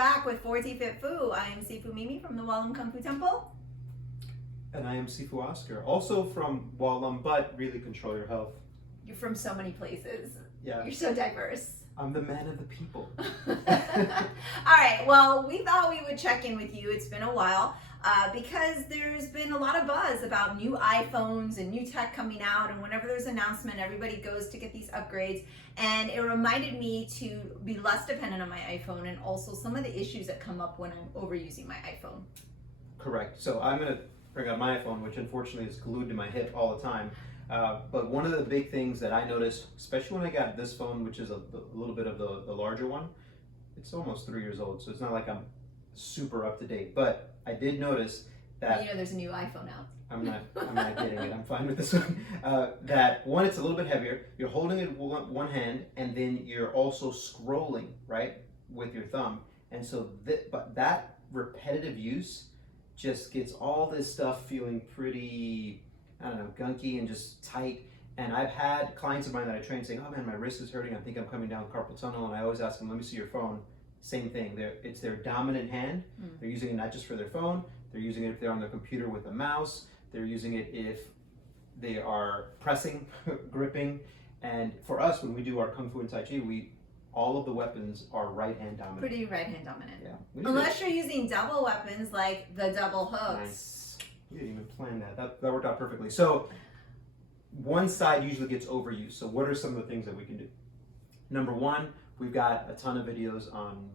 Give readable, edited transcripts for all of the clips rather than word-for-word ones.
back with 4T Fit Fu. I am Sifu Mimi from the Wallam Kung Fu Temple. And I am Sifu Oscar, also from Wallam, but really control your health. You're from so many places. Yeah. You're so diverse. I'm the man of the people. All right, well, we thought we would check in with you. It's been a while because there's been a lot of buzz about new iPhones and new tech coming out, and whenever there's an announcement, everybody goes to get these upgrades, and it reminded me to be less dependent on my iPhone and also some of the issues that come up when I'm overusing my iPhone. Correct. So I'm going to bring up my iPhone, which unfortunately is glued to my hip all the time. But one of the big things that I noticed, especially when I got this phone, which is a little bit of the larger one, it's almost 3 years old, so it's not like I'm super up to date. But I did notice that there's a new iPhone out. I'm not getting it. I'm fine with this one. That one, it's a little bit heavier. You're holding it with one hand, and then you're also scrolling right with your thumb. And so, but that repetitive use just gets all this stuff feeling pretty, I don't know, gunky and just tight. And I've had clients of mine that I train saying, oh man, my wrist is hurting. I think I'm coming down carpal tunnel. And I always ask them, let me see your phone. Same thing. It's their dominant hand. They're using it not just for their phone. They're using it if they're on their computer with a mouse. They're using it if they are pressing, gripping. And for us, when we do our Kung Fu and Tai Chi, all of the weapons are right hand dominant. Pretty right hand dominant. Yeah. Unless you're using double weapons like the double hooks. Nice. You didn't even plan that. That worked out perfectly. So one side usually gets overused. So what are some of the things that we can do? Number one, we've got a ton of videos on,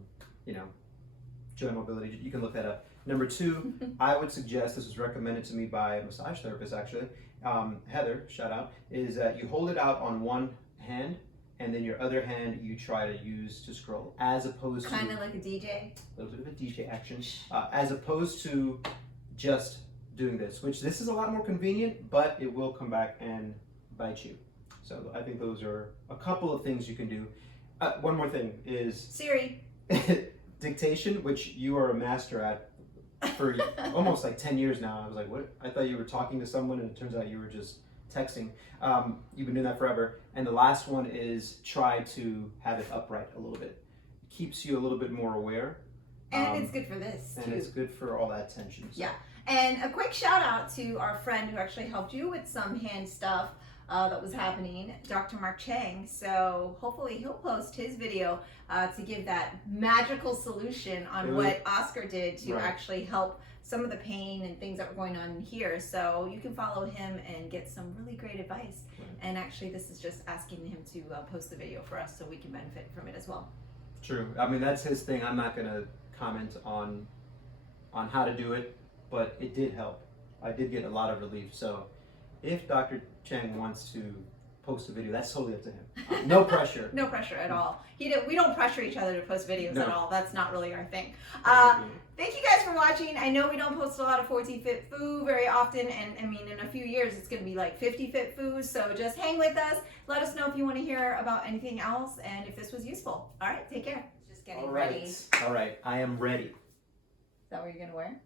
joint mobility. You can look that up. Number two, I would suggest, this was recommended to me by a massage therapist actually, Heather, shout out, is that you hold it out on one hand and then your other hand you try to use to scroll, as opposed to... Kind of like a DJ? A little bit of a DJ action. As opposed to just doing this, which this is a lot more convenient, but it will come back and bite you. So I think those are a couple of things you can do. One more thing is... Siri. Dictation, which you are a master at for almost like 10 years now. I was like, what? I thought you were talking to someone and it turns out you were just texting. You've been doing that forever. And the last one is try to have it upright a little bit. It keeps you a little bit more aware. And it's good for this too. And it's good for all that tension. So. Yeah. And a quick shout out to our friend who actually helped you with some hand stuff that was happening, Dr. Mark Chang. So hopefully he'll post his video to give that magical solution on what Oscar did to actually help some of the pain and things that were going on here. So you can follow him and get some really great advice. And actually this is just asking him to post the video for us so we can benefit from it as well. True. I mean, that's his thing. I'm not going to comment on how to do it, but it did help. I did get a lot of relief. So if Dr. Chang wants to post a video, that's totally up to him. No pressure. No pressure at all. We don't pressure each other to post videos at all. That's not really our thing. Thank you guys for watching. I know we don't post a lot of 4T Fit Fu very often, and I mean, in a few years it's going to be like 50 Fit Fu, so just hang with us. Let us know if you want to hear about anything else and if this was useful. All right, take care. Just getting ready. All right, I am ready. Is that what you're going to wear?